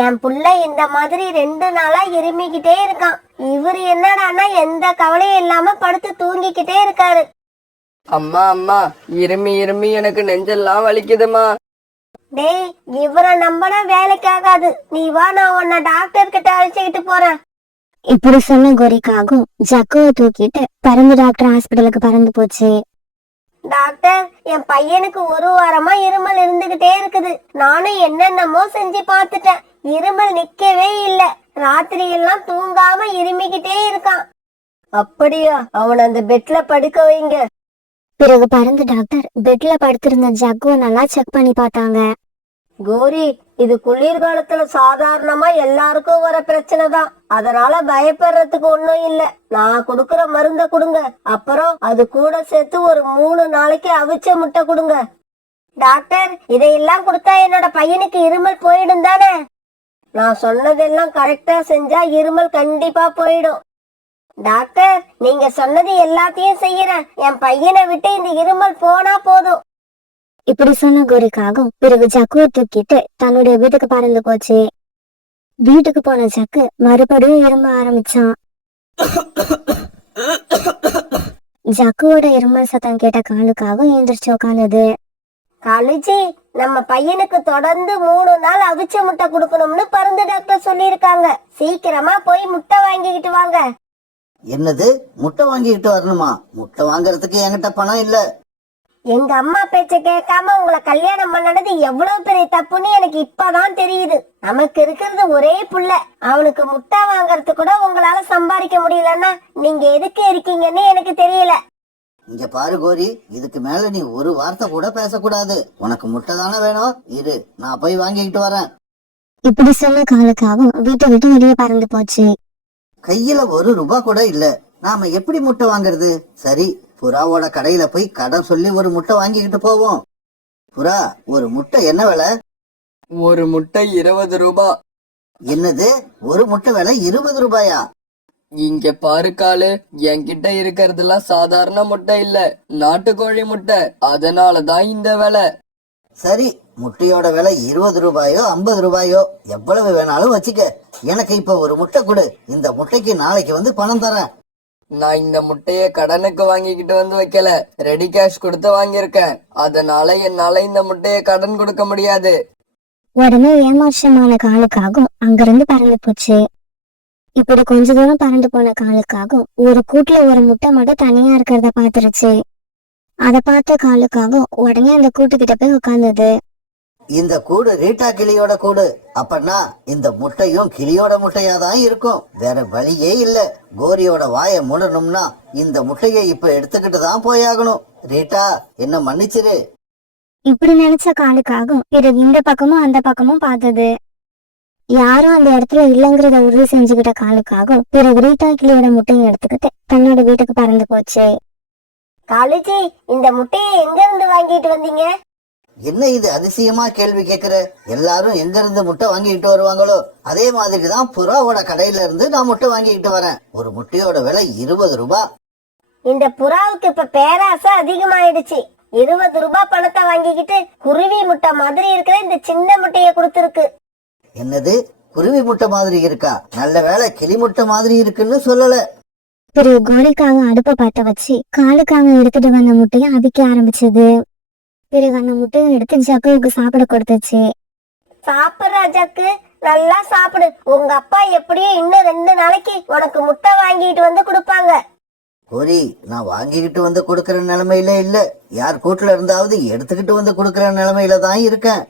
என் புள்ள இந்த மாதிரி 2 நாளா இருமிக்கிட்டே இருக்கான். இவரு என்னடான்னா எந்த கவலையும் இல்லாம படுத்து தூங்கிக்கிட்டே இருக்காரு. அம்மா அம்மா, இருமி இருமி எனக்கு நெஞ்செல்லாம் வலிக்குதுமா. டேய், இவரை நம்பனா வேலைக்கு ஆகாது. நீ வா, நான் உன்னை டாக்டர் கிட்ட அழைச்சிக்கிட்டு போறேன். இப்படி சொன்ன கோரிக்காகும் ஜக்குவை தூக்கிட்டு பறந்து டாக்டர் ஹாஸ்பிட்டலுக்கு பறந்து போச்சு. டாக்டர், என் பையனுக்கு 1 வாரமா இருமல் இருந்துகிட்டே இருக்குது. நானும் என்னென்னமோ செஞ்சு பார்த்துட்டேன். இருமல் நிக்கவே இல்ல. ராத்திரி எல்லாம் தூங்காம இருமிக்கிட்டே இருக்கான். அப்படியா? அவன் அந்த பெட்ல படுக்க வைங்க. பிறகு பறந்து டாக்டர் பெட்ல படுத்திருந்த ஜக்குவை நல்லா செக் பண்ணி பார்த்தாங்க. கோரி, இது குளிர்காலத்துல சாதாரணமா எல்லாருக்கும் வர பிரச்சனை தான். அதனால பயப்படுறதுக்கு ஒண்ணும் இல்ல. நான் கொடுக்கற மருந்த கொடுங்க. அப்புறம் அது கூட சேர்த்து ஒரு 3 நாளைக்கு அவிச்ச முட்டை கொடுங்க. டாக்டர், இதையெல்லாம் கொடுத்தா என்னோட பையனுக்கு இருமல் போயிடும் தானே? நான் சொன்னதெல்லாம் கரெக்டா செஞ்சா இருமல் கண்டிப்பா போயிடும். டாக்டர், நீங்க சொன்னது எல்லாத்தையும் செய்யறேன். என் பையனை விட்டு இந்த இருமல் போனா போதும். இப்படி சொன்ன கோரிக்காகும் பிறகு ஜக்குவை தூக்கிட்டு தன்னுடைய வீட்டுக்கு பறந்து போச்சு. வீட்டுக்கு போன ஜக்கு மறுபடியும் இரும்ப ஆரம்பிச்சான். ஜக்குவோட இருமல் சத்தம் கேட்ட காலுக்காகவும் எந்திரிச்சு உட்காந்தது. காலுஜி, நம்ம பையனுக்கு தொடர்ந்து 3 நாள் அவிச்ச முட்டை கொடுக்கணும்னு பருந்து டாக்டர் சொல்லியிருக்காங்க. சீக்கிரமா போய் முட்டை வாங்கிக்கிட்டு வாங்க. என்னது, முட்டை வாங்கிக்கிட்டு வரணுமா? முட்டை வாங்குறதுக்கு என்கிட்ட பணம் இல்ல. எங்க அம்மா பேச்ச கேட்காம உங்களை கல்யாணம் பண்ணது எவ்வளவு பெரிய தப்புன்னு எனக்கு இப்பதான் தெரியுது. நமக்கு இருக்கிறது ஒரே புள்ள. அவனுக்கு முட்டை வாங்கறது கூட உங்களால சம்பாதிக்க முடியலன்னா நீங்க எதுக்கு இருக்கீங்கன்னு எனக்கு தெரியல. இங்க பாரு கோரி, இதுக்கு மேல நீ ஒரு வார்த்தை கூட பேசக்கூடாது. உனக்கு முட்டை தானே வேணும்? இரு, நான் போய் வாங்கிக்கிட்டு வரேன். இப்படி சொன்ன காலுக்காகவும் வீட்டை விட்டு வெளியே பறந்து போச்சு. கையில 1 ரூபாய் கூட இல்ல. நாம எப்படி முட்டை வாங்குறது? சரி, புறாவோட கடையில போய் கடன் சொல்லி ஒரு முட்டை வாங்கிக்கிட்டு போவோம். புறா, ஒரு முட்டை என்ன விலை? ஒரு முட்டை 20 ரூபாய். என்னது, ஒரு முட்டை விலை 20 ரூபாயா? இங்க பாரு காலு, என்கிட்ட இருக்கிறதுலாம் சாதாரண முட்டை இல்ல, நாட்டுக்கோழி முட்டை. அதனாலதான் இந்த விலை. சரி, முட்டையோட விலை 20 ரூபாயோ 50 ரூபாயோ எவ்வளவு வேணாலும் வச்சுக்க. எனக்கு இப்ப ஒரு முட்டை கொடு. இந்த முட்டைக்கு நாளைக்கு வந்து பணம் தரேன். நான் இந்த முட்டைய கடனுக்கு வாங்கிக்கிட்டு வந்து வைக்கல, ரெடி கேஷ் கொடுத்து வாங்கியிருக்கேன். அதனால என்னால இந்த முட்டைய கடன் கொடுக்க முடியாது. உடனே ஏமாற்றமான காலுக்காகும் அங்கிருந்து பறந்து போச்சு. இப்படி கொஞ்ச தூரம் பறந்து போன காலுக்காகும் ஒரு கூட்டுல ஒரு முட்டை மட்டும் தனியா இருக்கிறத பாத்துருச்சு. அத பார்த்த காலுக்காகும் உடனே அந்த கூட்டுக்கிட்ட போய் உட்கார்ந்தது. இந்த கூடு ரீட்டா கிளியோட கூடு. அப்பன்னா இந்த முட்டையும் கிளியோட முட்டையா தான் இருக்கும். வேற வழியே இல்ல. கோரியோட வாயை மூடணும்னா இந்த முட்டையை இப்ப எடுத்துக்கிட்டு தான் போயாகணும். ரீட்டா, என்ன மன்னிச்சிரு. இப்படி நினைச்ச காலுக்காகும் பிறகு இந்த பக்கமும் அந்த பக்கமும் பார்த்தது. யாரும் அந்த இடத்துல இல்லங்கிறத உறுதி செஞ்சுக்கிட்ட காலுக்காகும் பிறகு ரீட்டா கிளியோட முட்டையை எடுத்துக்கிட்டு தன்னோட வீட்டுக்கு பறந்து போச்சு. காலுஜி, இந்த முட்டையை எங்க இருந்து வாங்கிட்டு வந்தீங்க? என்ன இது அதிசயமா கேள்வி கேக்குற? எல்லாரும் எங்க இருந்து முட்டை வாங்கிட்டு வருவாங்களோ அதே மாதிரிதான் புறாவோட கடையில இருந்து நான் முட்டை வாங்கிட்டு வரேன். ஒரு முட்டையோட விலை 20 ரூபாய். இந்த புறாவுக்கு இப்ப பேராசை அதிகமாயிடுச்சு. 20 ரூபாய் பணத்தை வாங்கிக்கிட்டு குருவி முட்டை மாதிரி இருக்கிற இந்த சின்ன முட்டைய கொடுத்துருக்கு. என்னது, குருவி முட்டை மாதிரி இருக்கா? நல்ல வேலை கிளி முட்டை மாதிரி இருக்குன்னு சொல்லல. பிறகு கோரிக்காக அடுப்பை பத்த வச்சு காலுக்காக எடுத்துட்டு வந்த முட்டையை அவிக்க ஆரம்பிச்சது. பிறகு அந்த முட்டையை எடுத்து ஜக்குவுக்கு சாப்பிட கொடுத்துச்சு. சாப்பிடுற ஜக்கு, நல்லா சாப்பிடு. உங்க அப்பா எப்படியும் இன்னும் 2 நாளைக்கு உனக்கு முட்டை வாங்கிட்டு வந்து கொடுப்பாங்க. கோரி, நான் வாங்கிக்கிட்டு வந்து கொடுக்கற நிலைமையில இல்ல. யார் கூட்டுல இருந்தாவது எடுத்துக்கிட்டு வந்து கொடுக்கற நிலைமையில தான் இருக்கேன்.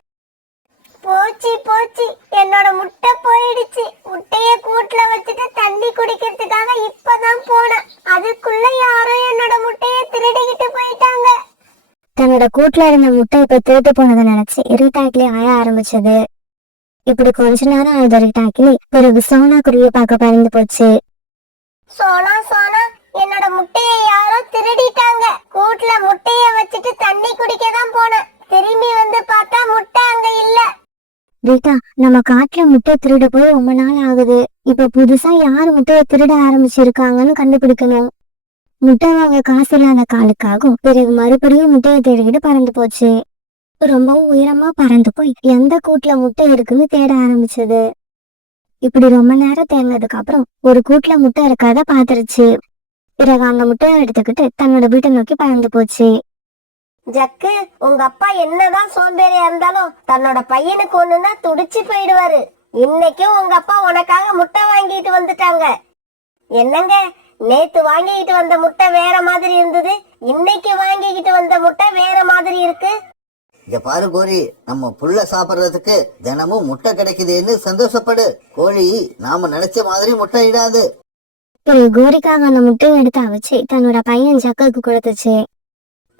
போச்சு போச்சு, என்னோட முட்டை போயிடுச்சு. முட்டைய கூட்டுல வச்சுட்டு தண்ணி குடிக்கிறதுக்காக இப்பதான் போனேன். அதுக்குள்ள யாரோ என்னோட முட்டைய திருடிக்கிட்டு போயிட்டாங்க. தன்னோட கூட்டுல இருந்த முட்டை இப்ப திருட்டு போனதை நினைச்சு ரீட்டாக்கிளி ஆய ஆரம்பிச்சது. இப்படி கொஞ்ச நேரம் ஆயுத ரீட்டாக்கிளி பிறகு சோனா குருவியை பார்க்க பறந்து போச்சு. சோனா சோனா, என்னோட முட்டைய யாரோ திருடிட்டாங்க. கூட்டுல முட்டைய வச்சுட்டு தண்ணி குடிக்க தான் போனேன். திரும்பி வந்து பார்த்தா முட்டை அங்க இல்ல. ரீட்டா, நம்ம காட்டுல முட்டை திருட போய் ரொம்ப நாள் ஆகுது. இப்ப புதுசா யாரு முட்டையை திருட ஆரம்பிச்சிருக்காங்கன்னு கண்டுபிடிக்கணும். முட்டை வாங்க காசு இல்லாத காலுக்காகும் பிறகு மறுபடியும் முட்டையை தேடிக்கிட்டு பறந்து போச்சு. ரொம்பவும் உயரமா பறந்து போய் எந்த கூட்டுல முட்டை இருக்குன்னு தேட ஆரம்பிச்சது. இப்படி ரொம்ப நேரம் தேடினதுக்கு அப்புறம் ஒரு கூட்டுல முட்டை இருக்காத பாத்துருச்சு. பிறகு அந்த முட்டையை எடுத்துக்கிட்டு தன்னோட வீட்டை நோக்கி பறந்து போச்சு. ஜக்கு, உங்க அப்பா என்னதான் சோம்பேறியா இருந்தாலும் தன்னோட பையனுக்கு ஒண்ணுன்னா துடிச்சு போயிடுவாரு. இன்னைக்கும் உங்க அப்பா உனக்காக முட்டை வாங்கிட்டு வந்துட்டாங்க. என்னங்க, நேத்து வாங்கிக்கிட்டு வந்த முட்டை வேற மாதிரி இருந்தது, இன்னைக்கு வாங்கிக்கிட்டு வந்த முட்டை வேற மாதிரி இருக்கு. இங்க பாரு கோரி, நம்ம புல்ல சாப்பிடுறதுக்கு தினமும் முட்டை கிடைக்குதுன்னு சந்தோஷப்படு. கோழி நாம நினைச்ச மாதிரி முட்டை இடாது. பிறகு கோரிக்காக அந்த முட்டையை எடுத்து அவிச்சு தன்னோட பையன் ஜக்குக்கு கொடுத்துச்சு.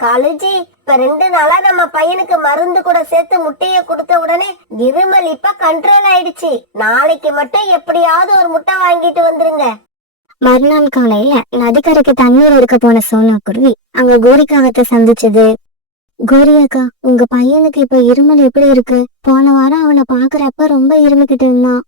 காலுஜி, இப்ப 2 நாளா நம்ம பையனுக்கு மருந்து கூட சேர்த்து முட்டைய கொடுத்த உடனே இருமல் இப்ப கண்ட்ரோல் ஆயிடுச்சு. நாளைக்கு மட்டும் எப்படியாவது ஒரு முட்டை வாங்கிட்டு வந்துருங்க. மறுநாள் காலையில நதிக்கரைக்கு தண்ணீர் எடுக்க போன சோனா குருவி அங்க கோரிக்காகத்தை சந்திச்சது. கோரி அக்கா, உங்க பையனுக்கு இப்ப இருமல் எப்படி இருக்கு? போன வாரம் அவனை பாக்குறப்ப ரொம்ப இருமிக்கிட்டு இருந்தான்.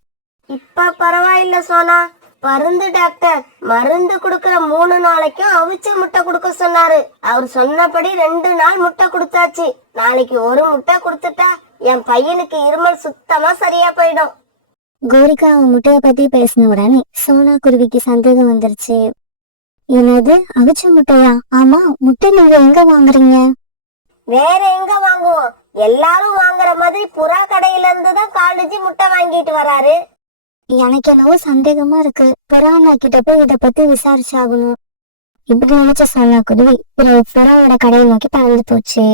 இப்ப பரவாயில்ல சோனா. மருந்து டாக்டர் மருந்து குடுக்கற 3 நாளைக்கும் அவிச்ச முட்டை கொடுக்க சொன்னாரு. அவர் சொன்னபடி 2 நாள் முட்டை கொடுத்தாச்சு. நாளைக்கு ஒரு முட்டை கொடுத்துட்டா என் பையனுக்கு இருமல் சுத்தமா சரியா போயிடும். கோரிக்கா அவன் முட்டைய பத்தி பேசின உடனே சோனா குருவிக்கு சந்தேகம் வந்துருச்சு. என்னது, அவிச்ச முட்டையா? ஆமா, முட்டை நீங்க எங்க வாங்குறீங்க? வேற எங்க வாங்குவோம்? எல்லாரும் வாங்குற மாதிரி புறா கடையில இருந்து தான் காலேஜி முட்டை வாங்கிட்டு வராரு. எனக்கு என்னவோ சந்தேகமா இருக்கு. புறாண்ணா கிட்ட போய் இத பத்தி விசாரிச்சாகணும். இப்படி நினைச்ச சோனா குருவி பிறகு புறாவோட கடையை நோக்கி பறந்து போச்சு.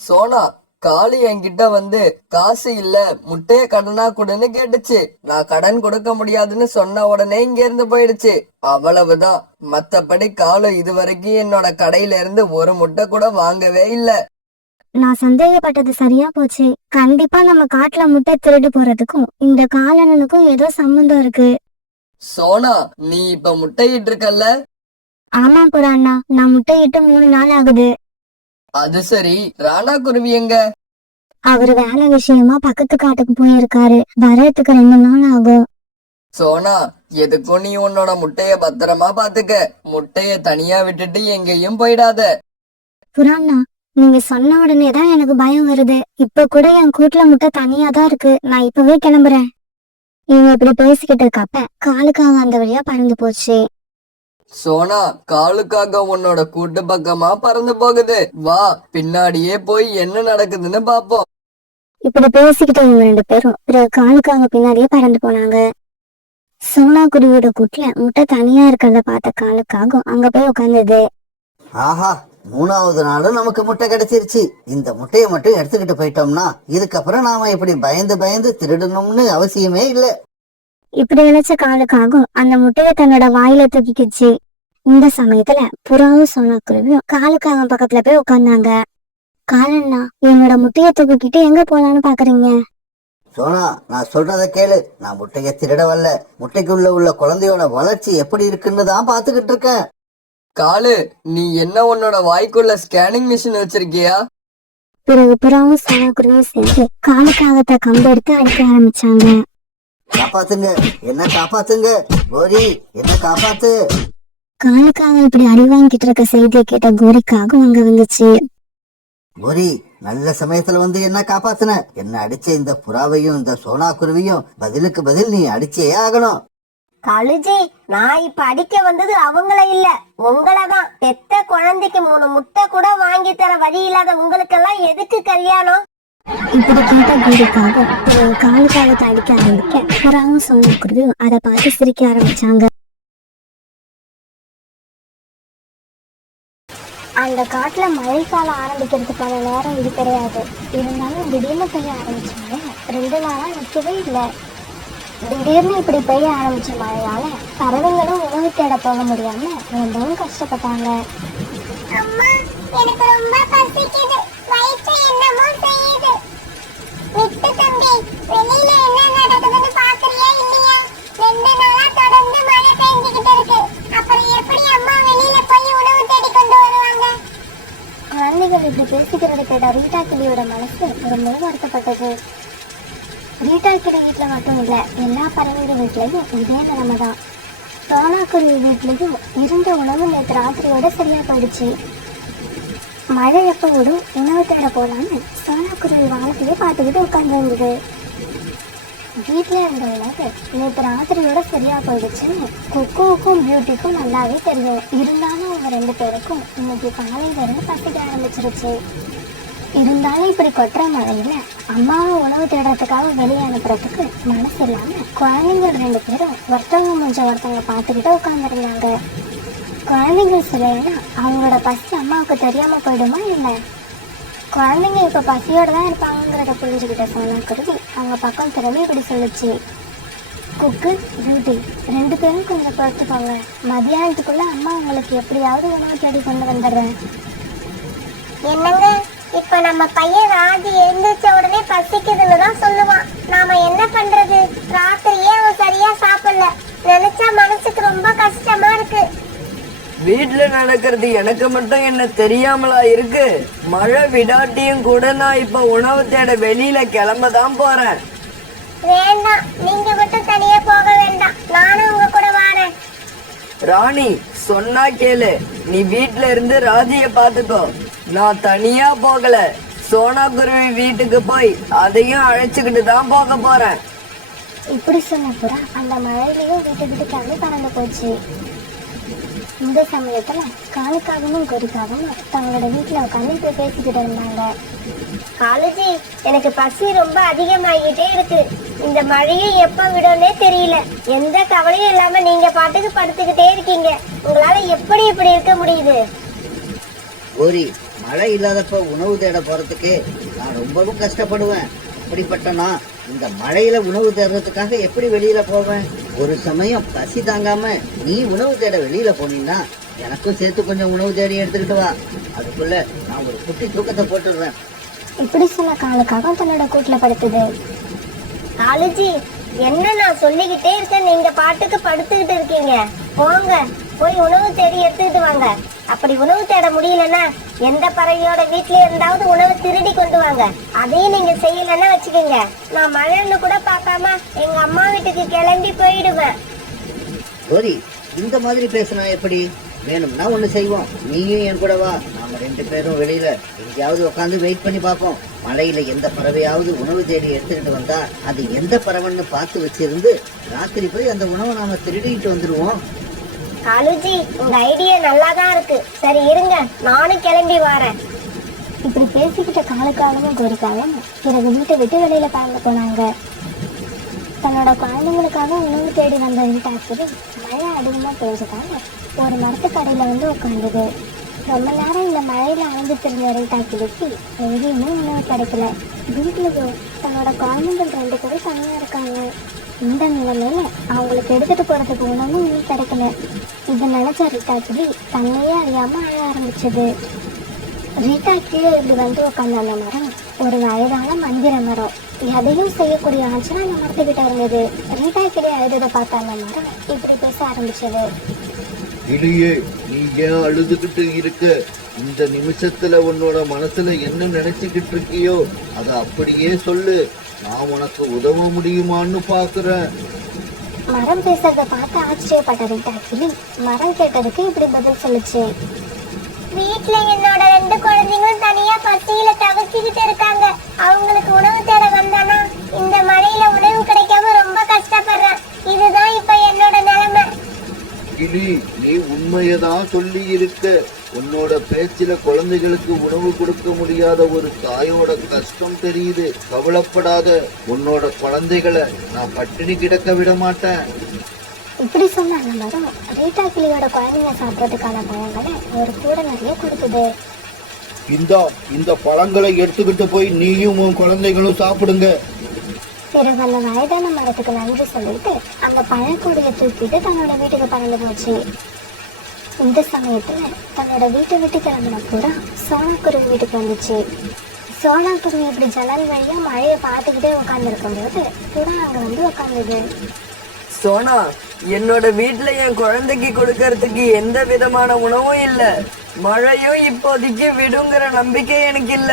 சோனா, காளி என்கிட்ட வந்து காசு இல்ல, முட்டைய கடனா கொடுன்னு கேட்டுச்சு. நான் கடன் கொடுக்க முடியாதுன்னு சொன்ன உடனே இங்க இருந்து போயிடுச்சு. அவ்வளவுதான். மத்தபடி காலு இதுவரைக்கும் என்னோட கடையில இருந்து ஒரு முட்டை கூட வாங்கவே இல்ல. நான் சந்தேகப்பட்டது சரியா போச்சு. கண்டிப்பா நம்ம காட்டுல முட்டை திருடு போறதுக்கும் இந்த காலனனுக்கும் ஏதோ சம்பந்தம் இருக்கு. சோனா, நீ இப்ப முட்டையிட்டு இருக்கல்ல? ஆமா புறாண்ணா, நான் முட்டையிட்டு 3 நாள் ஆகுது. அது சரி, ராணா குருவி எங்க? அவரு வேலை விஷயமா பக்கத்து காட்டுக்கு போயிருக்காரு. வரதுக்கு 2 நாள் ஆகும். சோனா, எதுக்கும் நீ உன்னோட முட்டைய பத்திரமா பாத்துக்க. முட்டைய தனியா விட்டுட்டு எங்கேயும் போயிடாத. புறாண்ணா, நீங்க சொன்ன உடனே தான் எனக்கு பயம் வருது. இப்ப கூட என் கூட்டுல முட்டை தனியா தான் இருக்கு. நான் இப்பவே கிளம்புறேன். இவங்க இப்படி பேசிக்கிட்டு இருக்கப்ப காலுக்காக அந்த வழியா பறந்து போச்சு. சோனா, காலுக்காக உன்னோட கூட்டு பக்கமா பறந்து போகுது. வா, பின்னாடியே போய் என்ன நடக்குதுன்னு பாப்போம். இப்படி பேசிக்கிட்டு இவங்க 2 பேரும் பிறகு காலுக்காக பின்னாடியே பறந்து போனாங்க. சோனா குருவியோட கூட்டுல முட்டை தனியா இருக்கிறத பார்த்த காலுக்காக அங்க போய் உட்கார்ந்தது. ஆஹா, 3வது நாளும் நமக்கு முட்டை கிடைச்சிருச்சு. இந்த முட்டையை மட்டும் எடுத்துக்கிட்டு போயிட்டோம்னா இதுக்கப்புறம் நாம இப்படி பயந்து பயந்து திருடணும்னு அவசியமே இல்ல. இப்படி நினைச்ச காலுக்காகும் அந்த முட்டைய தன்னோட வாயில தூக்கிக்கிச்சு. இந்த சமயத்துல புறாவும் சோனா குருவியும் காலுக்காக பக்கத்துல போய் உட்கார்ந்தாங்க. காலண்ணா, என்னோட முட்டைய தூக்கிக்கிட்டு எங்க போலான்னு பாக்குறீங்க? சோனா, நான் சொல்றத கேளு. நான் முட்டைய திருட வரல. முட்டைக்குள்ள உள்ள குழந்தையோட வளர்ச்சி எப்படி இருக்குன்னு தான் பாத்துக்கிட்டு இருக்கேன். காலு, நீ என்ன உன்னோட வாய்க்குள்ள ஸ்கேனிங் மிஷின் வச்சிருக்கியா? பிறகு புறாவும் சோனா குருவியும் சேர்ந்து காலுக்காகத்தை கம்பு எடுத்து அடிக்க ஆரம்பிச்சாங்க. காப்பாத்துங்க, என்ன காப்பாத்துங்க. கோரி, என்ன காப்பாத்து. காலுக்காக இப்படி அடி வாங்கிட்டு இருக்க செய்தியை கேட்ட கோரிக்காகவும் அங்க வந்துச்சு. கோரி, நல்ல சமயத்துல வந்து என்ன காப்பாத்துன. என்ன அடிச்ச இந்த புறாவையும் இந்த சோனா குருவியும் பதிலுக்கு பதில் நீ அடிச்சே ஆகணும். காலுஜி, நான் இப்ப அடிக்க வந்தது அவங்கள இல்ல, உங்களதான். பெத்த குழந்தைக்கு 3 முட்டை கூட வாங்கி தர வழி இல்லாத உங்களுக்கெல்லாம் எதுக்கு கல்யாணம்? இப்படி கேட்ட கோரிக்காக காலுக்காகத்தை அடிக்க ஆரம்பிக்க புறாவும் சோனா குருவியும் அதை பார்த்து சிரிக்க ஆரம்பிச்சாங்க. அந்த காட்டுல மழைக்காலம் ஆரம்பிக்கிறதுக்கான நேரம் இது கிடையாது. இருந்தாலும் திடீர்னு பெய்ய ஆரம்பிச்சாங்க. 2 நாளா நிற்கவே இல்லை. திடீர்னு இப்படி பெய்ய ஆரம்பிச்ச மழையால பறவைங்களும் உணவு தேட போக முடியாம ரொம்பவும் கஷ்டப்பட்டாங்க. அம்மா, எனக்கு ரொம்ப பசிக்குது. வயிற்று என்னமோ செய்யுது. மிட்டு தம்பி, வெளியில என்ன நடக்குதுன்னு பாக்குறியா இல்லையா? 2 நாளா தொடர்ந்து மழை பெஞ்சுக்கிட்டு இருக்கு. அப்புறம் எப்படி அம்மா வெளியில போய் உணவு தேடி கொண்டு வருவாங்க? குழந்தைகள் இப்படி பேசிக்கிறது கேட்ட ரீட்டா கிளியோட மனசு ரொம்பவும் வருத்தப்பட்டது. ரீட்டா கிளி வீட்டுல மட்டும் இல்ல, எல்லா பறவைகள் வீட்லயும் இதே நிலைமை தான். சோனா குருவி வீட்லயும் இருந்த உணவு நேற்று ராத்திரியோட சரியா போயிடுச்சு. மழை எப்போ விடும், உணவு தேட போலான்னு சோனா சோனாக்குருவி வானத்தையே பார்த்துக்கிட்டு உட்காந்துருந்தது. வீட்டுல இருந்தவங்களுக்கு நேற்று ராத்திரியோட சரியா போயிடுச்சுன்னு கொக்கோவுக்கும் பியூட்டிக்கும் நல்லாவே தெரியும். இருந்தாலும் அவங்க 2 பேருக்கும் இன்னைக்கு காலையில இருந்து பசிக்க ஆரம்பிச்சிருச்சு. இருந்தாலும் இப்படி கொட்டுற மழையில அம்மாவை உணவு தேடுறதுக்காக வெளியே அனுப்புறதுக்கு மனசு இல்லாம குழந்தைங்க 2 பேரும் ஒருத்தவங்க ஒருத்தவங்க பார்த்துக்கிட்டு உட்காந்துருந்தாங்க. குழந்தைங்க சொல்லலைன்னா அவங்களோட பசி அம்மாவுக்கு தெரியாம போயிடுமா இல்லை? குழந்தைங்க இப்ப பசியோட தான் இருப்பாங்கிறத புரிஞ்சுக்கிட்ட சோனாக்குருவி அவங்க பக்கம் திரும்பி இப்படி சொல்லுச்சு. குக்கு, பியூட்டி 2 பேரும் கொஞ்சம் பொறுத்துக்கோங்க. மதியானத்துக்குள்ள அம்மா உங்களுக்கு எப்படியாவது உணவு தேடி கொண்டு வந்துடுறேன். என்னங்க, இப்ப நம்ம பையன் ராஜி எழுந்திரிச்ச உடனே பசிக்குதுன்னு தான் சொல்லுவான். நாம என்ன பண்றது? ராத்திரியே அவன் சரியா சாப்பிடல. நினைச்சா மனசுக்கு ரொம்ப கஷ்டமா இருக்கு. வீட்டுல நடக்கிறது எனக்கு மட்டும் என்ன தெரியாமலா இருக்கு? மழை விடாட்டியும் கூட நான் இப்ப உணவு தேட வெளியில கிளம்பதான் போறேன். வேண்டாம், நீங்க மட்டும் தனியா போக வேண்டாம், நானும் உங்க கூட வரேன். ராணி சொன்னா கேளு, நீ வீட்டுல இருந்து ராஜிய பாத்துக்கோ. நான் தனியா போகல, சோனாக்குருவி வீட்டுக்கு போய் அதையும் அழைச்சுக்கிட்டு தான் போக போறேன். இப்படி சொன்ன புறா அந்த மழையிலையும் வீட்டுக்கிட்டு கிளம்பி பறந்து போச்சு. இந்த சமயத்துல காலுக்காகவும் கோரிக்காகவும் தங்களோட வீட்டுல உட்காந்து இப்படி பேசிக்கிட்டு இருந்தாங்க. காலுஜி, எனக்கு பசி ரொம்ப அதிகமாகிட்டே இருக்கு. இந்த மழையும் எப்ப விடும்னே தெரியல. எந்த கவலையும் இல்லாம நீங்க பாட்டுக்கு படுத்துக்கிட்டே இருக்கீங்க. உங்களால எப்படி இப்படி இருக்க முடியுது? கோரி, மழை இல்லாதப்ப உணவு தேட போறதுக்கு நான் ரொம்பவும் கஷ்டப்படுவேன். அப்படிப்பட்டனா இந்த மழையில உணவு தேடுறதுக்காக எப்படி வெளியில போவேன்? ஒரு சமயம் பசி தாங்காம நீ உணவு தேட வெளியில போனீங்கன்னா எனக்கும் சேர்த்து கொஞ்சம் உணவு தேடி எடுத்துக்கிட்டு வா. அதுக்குள்ள நான் ஒரு குட்டி தூக்கத்தை போட்டுடுறேன். இப்படி சொன்ன காலுக்காகவும் தன்னோட கூட்டுல படுத்துது. காலுஜி, என்ன நான் சொல்லிக்கிட்டே இருக்கேன், நீங்க பாட்டுக்கு படுத்துக்கிட்டு இருக்கீங்க. போங்க, போய் உணவு தேடி எடுத்துக்கிட்டு வாங்க. அப்படி உணவு தேட முடியலன்னா எந்த பறவையோட வீட்டுல இருந்தாவது உணவு திருடி கொண்டு வாங்க. அதையும் நீங்க செய்யலன்னா வச்சுக்கோங்க, நான் மழைன்னு கூட பார்க்காம எங்க அம்மா வீட்டுக்கு கிளம்பி போயிடுவேன். கோரி, இந்த மாதிரி பேசினா எப்படி? வேணும்னா ஒண்ணு செய்வோம், நீயும் என் கூட வா. நாம 2 பேரும் வெளியில எங்கேயாவது உட்காந்து வெயிட் பண்ணி பார்ப்போம். மழையில எந்த பறவையாவது உணவு தேடி எடுத்துக்கிட்டு வந்தா அது எந்த பறவைன்னு பார்த்து வச்சிருந்து ராத்திரி போய் அந்த உணவை நாம திருடிட்டு வந்துருவோம். காலுஜி, உங்க ஐடியா நல்லாதான் இருக்கு. சரி இருங்க, நானும் கிளம்பி வரேன். இப்படி பேசிக்கிட்ட காலுக்காகவும் கோரிக்காகவும் பிறகு வீட்டை விட்டு வெளியில பறந்து போனாங்க. தன்னோட குழந்தைங்களுக்காக உணவு தேடி வந்த வீட்டாக்குது மழை அதிகமா பெஞ்சதால ஒரு மரத்துக்கடையில வந்து உட்காந்துது. ரொம்ப நேரம் இந்த மழையில அலைஞ்சு தெரிஞ்ச வீட்டாக்கிடுக்கு எங்கேயுமே உணவு கிடைக்கல. வீட்டுலயோ தன்னோட குழந்தைகள் 2 பேரும் தனியா இருக்காங்க. இந்த நிலைமையில அவங்களுக்கு எடுத்துட்டு போறதுக்கு உணவும் இன்னும் கிடைக்கல. இதை நினைச்ச ரீட்டாக்கிளி தன்னையே அறியாம அழ ஆரம்பிச்சது. ரீட்டா கீழே இப்படி வந்து உட்காந்து அந்த மரம் ஒரு வயதான மந்திர மரம். எதையும் செய்யக்கூடிய ஆச்சுன்னா அந்த மரத்துக்கிட்ட இருந்தது. ரீட்டா கிளி அழுததை பார்த்த அந்த மரம் இப்படி பேச ஆரம்பிச்சது. கிளியே, நீ ஏன் அழுதுகிட்டு இருக்க? இந்த நிமிஷத்துல உன்னோட மனசுல என்ன நினைச்சுக்கிட்டு இருக்கியோ அத அப்படியே சொல்லு. நான் உனக்கு உதவ முடியுமான்னு பாக்குறேன். மரம் பேசுறத பார்த்து ஆச்சரியப்பட்ட ரீட்டா கிளி மரம் கேட்டதுக்கு இப்படி பதில் சொல்லுச்சு. வீட்டுல என்னோட 2 குழந்தைங்களும் தனியா பசியில தவிச்சுக்கிட்டு இருக்காங்க. அவங்களுக்கு உணவு தேட வந்தானா இந்த மழையில உணவு கிடைக்காம ரொம்ப கஷ்டப்படுறேன். இதுதான் இப்ப என்னோட நிலைமை. கிளி, நீ உண்மையதான் சொல்லி இருக்க. உன்னோட பேச்சில குழந்தைகளுக்கு உணவு கொடுக்க முடியாத ஒரு தாயோட கஷ்டம் தெரியுது. கவலைப்படாத, உன்னோட குழந்தைகளை நான் பட்டினி கிடக்க விட மாட்டேன். இப்படி சொன்ன அந்த மரம் ரீட்டா கிளியோட குழந்தைங்க சாப்பிட்றதுக்கான பழங்களை ஒரு கூட நிறைய கொடுத்தது. இந்த பழங்களை எடுத்துக்கிட்டு போய் நீயும் உன் குழந்தைகளும் சாப்பிடுங்க. பிறகு அந்த வயதான மரத்துக்கு நன்றி சொல்லிட்டு அந்த பழக்கூடைய தூக்கிட்டு தன்னோட வீட்டுக்கு பறந்து போச்சு. இந்த சமயத்துல தன்னோட வீட்டை விட்டு கிளம்பின புறா சோனாக்குருவி வீட்டுக்கு வந்துச்சு. சோனாக்குருவி இப்படி ஜன்னல் வழியா மழையை பார்த்துக்கிட்டே உட்காந்துருக்கும் போது புறா அங்க வந்து உட்காந்துது. சோனா, என்னோட வீட்டுல என் குழந்தைக்கு கொடுக்கறதுக்கு எந்த விதமான உணவும் இல்ல. மழையும் இப்போதைக்கு விடுங்கிற நம்பிக்கை எனக்கு இல்ல.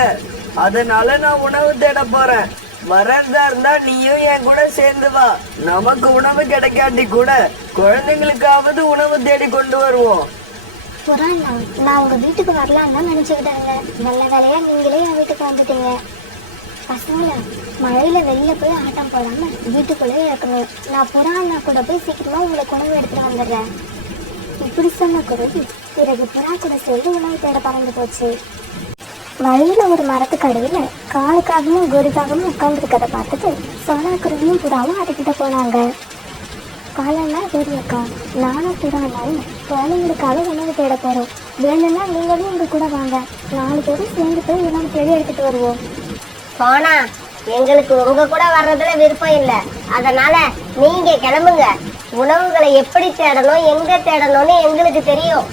அதனால நான் உணவு தேட போறேன். வரதா இருந்தா நீயும் என் கூட சேர்ந்து வா. நமக்கு உணவு கிடைக்காட்டி கூட குழந்தைங்களுக்காவது உணவு தேடி கொண்டு வருவோம். புறா, நான் உங்க வீட்டுக்கு வரலான்னு தான் நினைச்சுக்கிட்டாங்க. நல்ல வேலையா நீங்களே என் வீட்டுக்கு வந்துட்டீங்க. பசங்க மழையில வெளியில போய் ஆட்டம் போடாம வீட்டுக்குள்ளேயே இருக்கணும். நான் புறா அண்ணா கூட போய் சீக்கிரமா உங்களுக்கு உணவு எடுத்துட்டு வந்துடுறேன். இப்படி சொன்ன குருவி பிறகு புறா கூட சேர்ந்து உணவு தேட பறந்து போச்சு. வழியில ஒரு மரத்துக்கு அடியில காலுக்காகவும் கோரிக்காகவும் உட்கார்ந்துருக்கதை பார்த்துட்டு சோனா குருவியும் புறாவும் அதுக்கிட்ட போனாங்க. காலன்னா கோரி அக்கா, நானும் புறா அண்ணாவும் குழந்தைங்களுக்காக உணவு தேட போறோம். வேணும்னா நீங்களும் உங்க கூட வாங்க, 4 பேரும் சேர்ந்து போய் உணவு தேடி எடுத்துட்டு வருவோம். சோனா, எங்களுக்கு உங்க கூட வர்றதுல விருப்பம் இல்ல, அதனால நீங்க கிளம்புங்க. உணவுகளை எப்படி தேடணும் எங்க தேடணும்னு எங்களுக்கு தெரியும்.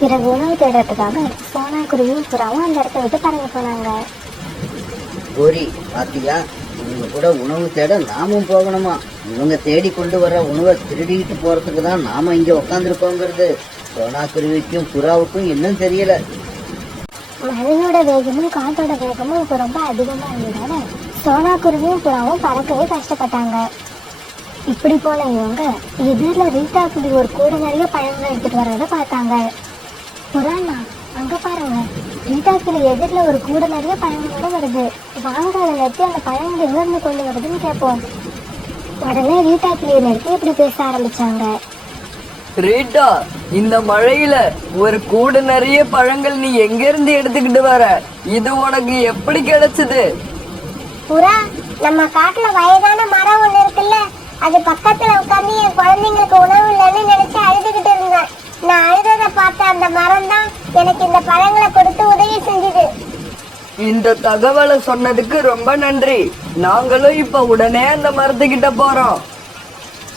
பிறகு உணவு தேடுறதுக்காக சோனா குருவியும் புறாவும் அந்த இடத்த விட்டு பறந்து போனாங்க. கோரி பாத்தியா, இவங்க கூட உணவு தேட நாமும் போகணுமா? இவங்க தேடி கொண்டு வர உணவை திருடிட்டு போறதுக்கு தான் நாம இங்க உக்காந்துருக்கோங்கிறது சோனா குருவிக்கும் புறாவுக்கும் இன்னும் தெரியல. மழையோட வேகமும் காற்றோட வேகமும் இப்போ ரொம்ப அதிகமா இருந்ததால சோனா குருவியும் புறாவும் பறக்கவே கஷ்டப்பட்டாங்க. இப்படி போன இவங்க எதிரில் ரீட்டா குடி ஒரு கூட நிறைய பழங்களை எடுத்துட்டு வர்றதை பார்த்தாங்க. புறாண்ணா, அங்க பாருங்க, ரீட்டா கிளி எதிரில் ஒரு கூட நிறைய பழங்களோட வருது. வாங்க அதை நிறுத்தி அந்த பழங்கள் எங்கிருந்து கொண்டு வருதுன்னு கேட்போம். உடனே ரீட்டா கிளியை நிறுத்தி இப்படி பேச ஆரம்பிச்சாங்க. ரீட்டா, இந்த மழையில ஒரு கூட நிறைய பழங்கள் நீ எங்க இருந்து எடுத்துக்கிட்டு வர? இது உனக்கு எப்படி கிடைச்சது? புறா, நம்ம காட்டுல வயதான மரம் ஒண்ணு இருக்குல்ல, அது பக்கத்துல உட்கார்ந்து என் குழந்தைங்களுக்கு உணவு இல்லைன்னு நினைச்சு அழுதுகிட்டு இருந்தேன். நான் அழுததை பார்த்த அந்த மரம் தான் எனக்கு இந்த பழங்களை கொடுத்து உதவி செஞ்சுது. இந்த தகவலை சொன்னதுக்கு ரொம்ப நன்றி. நாங்களும் இப்ப உடனே அந்த மரத்துக்கிட்ட போறோம்.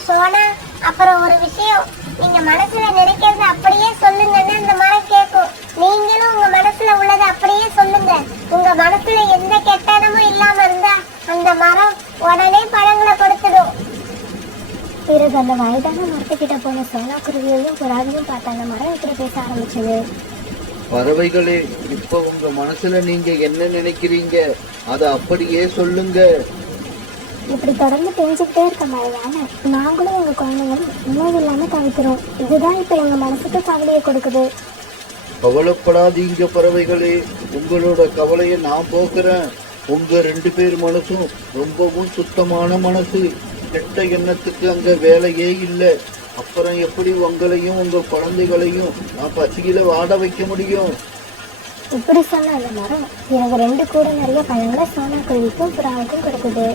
சோனா, அப்புறம் ஒரு விஷயம், நீங்க மனசுல நினைக்கிறது அப்படியே சொல்லுங்கன்னு அந்த மரம் கேட்கும். நீங்களும் உங்க மனசுல உள்ளதை அப்படியே சொல்லுங்க. உங்க மனசுல எந்த கெட்டனமும் இல்லாம இருந்தா அந்த மரம் உடனே பழங்களை கொடுத்துடும். பிறகு அந்த வயதான மரத்துக்கிட்ட போன சோனா குருவியையும் புறாவையும் பார்த்த அந்த மரம் இப்படி பேச ஆரம்பிச்சது. பறவைகளே, இப்ப உங்க மனசுல நீங்க என்ன நினைக்கிறீங்க அதை அப்படியே சொல்லுங்க. இப்படி தொடர்ந்து பெஞ்சுக்கிட்டே இருக்க மழையால நாங்களும் எங்க குழந்தைங்களும் உணவு இல்லாம தவிக்கிறோம். இதுதான் இப்ப எங்க மனசுக்கு கவலையை கொடுக்குது. கவலைப்படாதீங்க பறவைகளே, உங்களோட கவலையை நான் போக்குறேன். உங்க 2 பேர் மனசும் ரொம்பவும் சுத்தமான மனசு. கெட்ட எண்ணத்துக்கு அங்க வேலையே இல்லை. அப்புறம் எப்படி உங்களையும் உங்க குழந்தைகளையும் நான் பசியில வாட வைக்க முடியும்? இப்படி சொன்ன அந்த மரம் பிறகு 2 கூட நிறைய பழங்களை சோனா குருவிக்கும் புறாவுக்கும் கொடுக்குது.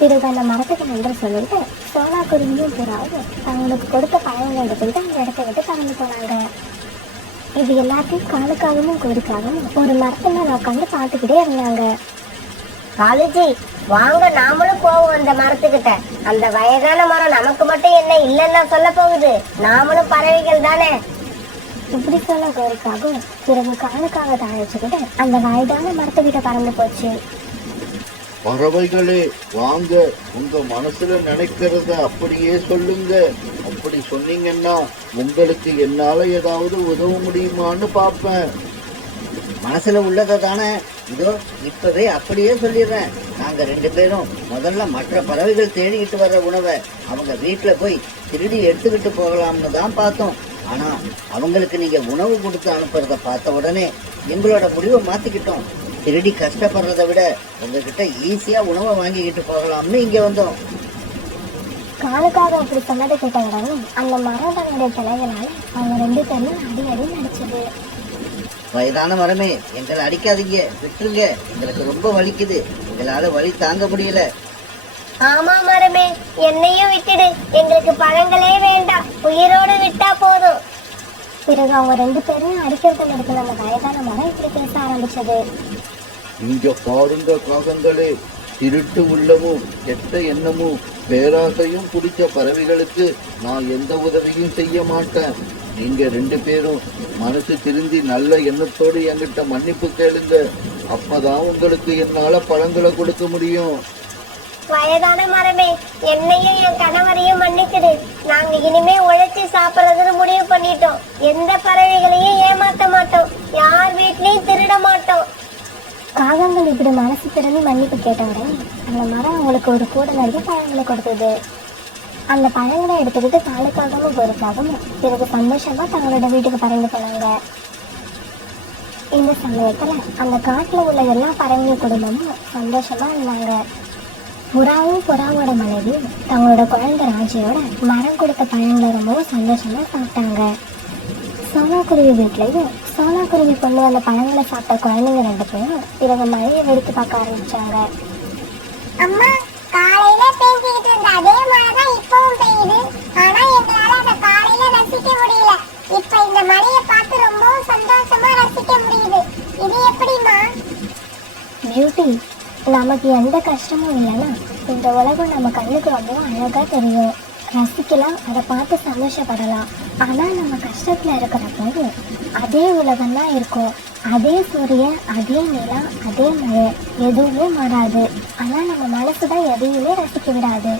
பிறகு அந்த மரத்துக்கு நன்றி சொல்லிட்டு சோனா குருவியும் புறாவும் தங்களுக்கு கொடுத்த பழங்களை எடுத்துக்கிட்டு அந்த இடத்த விட்டு பறந்து போனாங்க. இது எல்லாத்தையும் காலுக்காகவும் கோரிக்காகவும் ஒரு மரத்து மேல உட்காந்து பார்த்துக்கிட்டே இருந்தாங்க. காலேஜி, வாங்க நாமளும் போவோம் அந்த மரத்துக்கிட்ட. அந்த வயதான மரம் நமக்கு மட்டும் என்ன இல்லைன்னா சொல்ல போகுது. நாமளும் பறவைகள் தானே. இப்படி சொன்ன கோரிக்காகவும் பிறகு காலுக்காக தாழ்ச்சிக்கிட்டு அந்த வயதான மரத்துக்கிட்ட பறந்து போச்சு. பறவைகளே வாங்க, உங்க மனசுல நினைக்கிறத அப்படியே சொல்லுங்க. அப்படி சொன்னீங்கன்னா உங்களுக்கு என்னால ஏதாவது உதவ முடியுமான்னு பார்ப்பேன். மனசுல உள்ளதை தானே, இதோ இப்பவே அப்படியே சொல்லிடுறேன். நாங்க 2 பேரும் முதல்ல மற்ற பறவைகள் தேடிக்கிட்டு வர்ற உணவை அவங்க வீட்டுல போய் திருடி எடுத்துக்கிட்டு போகலாம்னு தான் பார்த்தோம். ஆனா அவங்களுக்கு நீங்க உணவு கொடுத்து அனுப்புறத பார்த்த உடனே எங்களோட முடிவை மாத்திக்கிட்டோம். திருடி கஷ்டப்படுறதை விட உங்ககிட்ட ஈஸியா உணவை வாங்கிக்கிட்டு போகலாம்னு இங்க வந்தோம். காலுக்காக அப்படி சொன்னதை கேட்ட உடனே அந்த மரம் தன்னுடைய தலைகளால அவங்க 2 பேரும் அடி அடி நடிச்சது. வயதான மரமே, எங்களை அடிக்காதீங்க, விட்டுருங்க. எங்களுக்கு ரொம்ப வலிக்குது, எங்களால வலி தாங்க முடியல. ஆமா மரமே, என்னையும் விட்டுடு. எங்களுக்கு பழங்களே வேண்டாம், உயிரோடு விட்டா போதும். பிறகு அவங்க 2 பேரும் அடிக்கிறது நடக்கிற அந்த வயதான மரம் இப்படி பேச ஆரம்பிச்சது. இங்க பாருங்க காகங்களே, திருட்டு உள்ளமும் கெட்ட எண்ணமும் பேராசையும் பிடிச்ச பறவைகளுக்கு நான் எந்த உதவியும் செய்ய மாட்டேன். நீங்க 2 பேரும் மனசு திருந்தி நல்ல எண்ணத்தோடு என்கிட்ட மன்னிப்பு கேளுங்க. அப்பதான் உங்களுக்கு என்னால பழங்களை கொடுக்க முடியும். வயதான மரமே, என்னையும் என் கணவரையும் மன்னிச்சிடு. நாங்க இனிமே உழைச்சி சாப்பிடுறதுன்னு முடிவு பண்ணிட்டோம். எந்த பறவைகளையும் ஏமாத்த மாட்டோம், யார் வீட்லயும் திருட மாட்டோம். காகங்கள் இப்படி மனசு திறந்து மன்னிப்பு கேட்ட உடனே அந்த மரம் அவங்களுக்கு ஒரு கூட நிறைய பழங்களை கொடுத்தது. அந்த பழங்களை எடுத்துக்கிட்டு காலுக்காகவும் கோரிக்காகவும் பிறகு சந்தோஷமா தங்களோட வீட்டுக்கு பறந்து போனாங்க. இந்த சமயத்துல அந்த காட்டுல உள்ள எல்லா பறவை குடும்பமும் சந்தோஷமா இருந்தாங்க. புறாவும் புறாவோட மனைவியும் தங்களோட குழந்தை ராஜியோட மரம் கொடுத்த பழங்களை ரொம்பவும் சந்தோஷமா சாப்பிட்டாங்க. சோனாக்குருவி வீட்லயும் சோனாக்குருவி கொண்டு வந்த பழங்களை சாப்பிட்ட குழந்தைங்க 2 பேரும் இவங்க மழையை வெடித்து பார்க்க ஆரம்பிச்சாங்க. அம்மா, காலையில பெய்ஞ்சிட்டு இருந்த அதே மழைதான் இப்பவும் பெய்யுது. ஆனா எங்களால அந்த காலையில ரசிக்க முடியல. இப்ப இந்த மழையை பார்த்து ரொம்பவும் சந்தோஷமா ரசிக்க முடியுது. இது எப்படிமா? பியூட்டி, நமக்கு எந்த கஷ்டமும் இல்லைன்னா இந்த உலகம் நம்ம கண்ணுக்கு ரொம்பவும் அழகா தெரியும். ரசிக்கலாம், அதை பார்த்து சந்தோஷப்படலாம். ஆனால் நம்ம கஷ்டத்தில் இருக்கிறப்போ அதே உலகம் தான் இருக்கும். அதே சூரியன், அதே நிலா, அதே மழை எதுவுமே மாறாது. ஆனால் நம்ம மனசு தான் எதையுமே ரசிக்க விடாது.